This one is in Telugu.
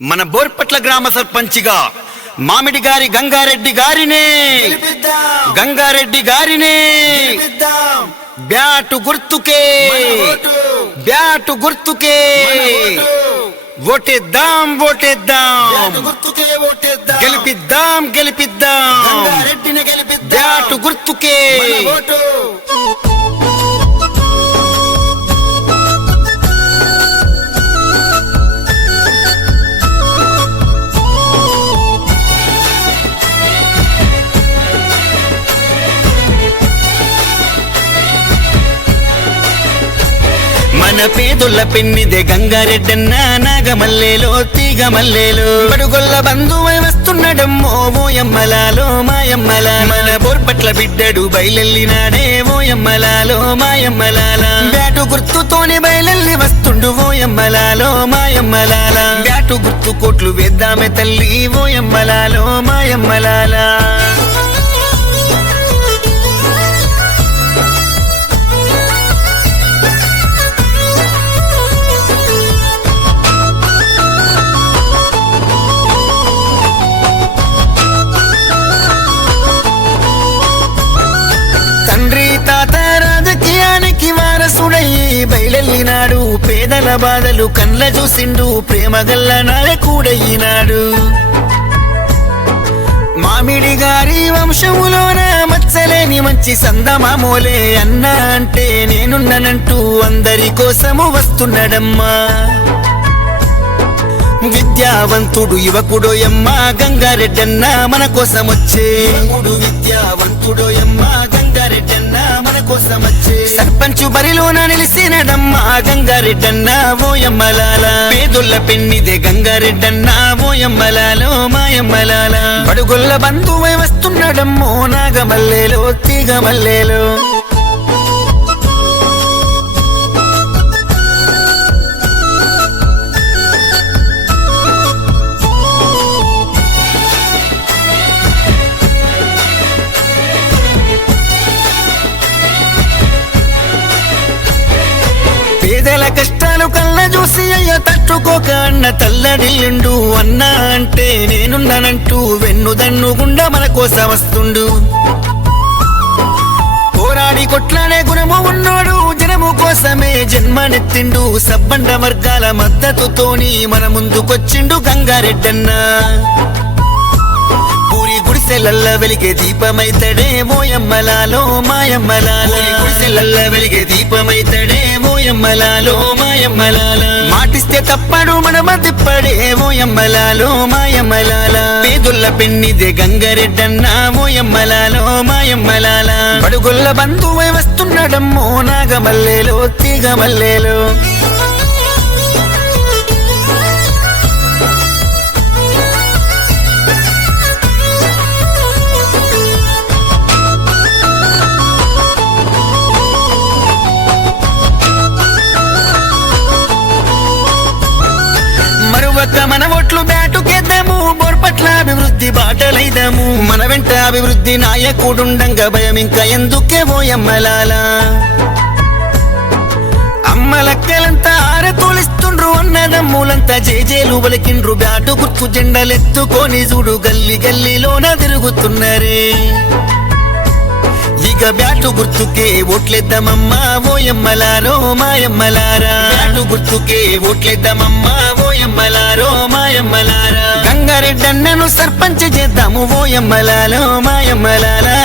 మన బోర్పట్ల గ్రామ సర్పంచిగా మామిడి గారి గంగారెడ్డి గారినే. గంగారెడ్డి గారినే. బ్యాటు గుర్తుకే. బ్యాటు గుర్తుకే. ఓటేద్దాం ఓటేద్దాం. గెలిపిద్దాం గెలిపిద్దాం. బ్యాటు గుర్తుకే. మన ఓటు పేదొల్ల పెన్నిదే గంగారెడ్డన్న నాగమల్లేలో తీగ మల్లేలో బడుగొల్ల బంధువై వస్తున్నడమ్మో ఓయమ్మలాలో మాయమ్మలా మన బోర్పట్ల బిడ్డడు బయలెల్లినాడే ఓయమ్మలాలో మాయమ్మలాల. బ్యాటు గుర్తుతోనే బయలెల్లి వస్తుండు ఓయమ్మలాలో మాయమ్మలాల. బ్యాటు గుర్తు కోట్లు వేద్దామే తల్లి ఓయమ్మలాలో మాయమ్మలా పేదల బాధలు కండ్ల చూసిండు ప్రేమగల్ల నాయకుడయ్యినాడు మామిడి గారి వంశములోన మచ్చలేని మంచి సందమామోలే అన్నా అంటే నేనున్నానంటూ అందరి కోసము వస్తున్నాడమ్మా. విద్యావంతుడు యువకుడు యువకుడోయమ్మ గంగారెడ్డన్న మన కోసం వచ్చే బరిలోన నిలిసినడమ్మ గంగారెడ్డన్న ఓయమ్మలాల పేదుల్ల పెన్నిదే గంగారెడ్డన్న ఓయమ్మలాలో మాయమ్మలాల బడుగుల్ల బంధువై వస్తున్నాడమ్మో నాగమల్లేలో తీగ కష్టాలు కళ్ళ చూసి అయ్య తట్టుకోక అన్న తల్లడిల్లుండు అన్నా అంటే నేనున్నానంటూ వెన్నుదన్ను గుండా మన కోసం వస్తుండు. పోరాడి కొట్లాడే గుణము ఉన్నాడు జనము కోసమే జన్మనెత్తిండు. సబ్బండ వర్గాల మద్దతుతోని మన ముందుకొచ్చిండు గంగారెడ్డన్నా. పూరి గుడిసెలల్ల వెలిగే దీపమైతడే మోయమ్మలాలో మాయమ్మలాల పూరి గుడిసెలల్ల వెలిగే దీపమైతడే మోయమ్మలాలో మాయమ్మలాల. మాటిస్తే తప్పడు మనమ తిప్పడే మోయమ్మలాలో మాయమ్మలాల. పేదుల్ల పెన్నిదే గంగరెడ్డన్న మోయమ్మలాలో మాయమ్మలాల. పడుగొల్ల బంధువై వస్తున్నాడమ్మో నాగమల్లేలో తీగ మన ఓట్లు బ్యాటుకేద్దాము బోర్పట్ల అభివృద్ధి బాటలైదాము. మన వెంట అభివృద్ధి నాయకుడుండంగా భయం ఇంకా ఎందుకే పోయమ్మలాల అమ్మలక్కలంతా ఆరతోలిస్తుండ్రు అన్నదమ్ములంతా జేజేలు వలికిండ్రు. బ్యాటు గుర్తు జెండలెత్తుకొని చూడు గల్లి గల్లీలోన తిరుగుతున్నారే. ఇక బ్యాటు గుర్తుకే ఓట్లేద్దామమ్మా ఓయమ్మలారో మాయమ్మలారా బ్యాటు గుర్తుకే ఓట్లేద్దామమ్మా ఓయమ్మలారో మాయమ్మలారా? గంగారెడ్డన్నను సర్పంచ్ చేద్దాము ఓయమ్మలాలో మాయమ్మలారా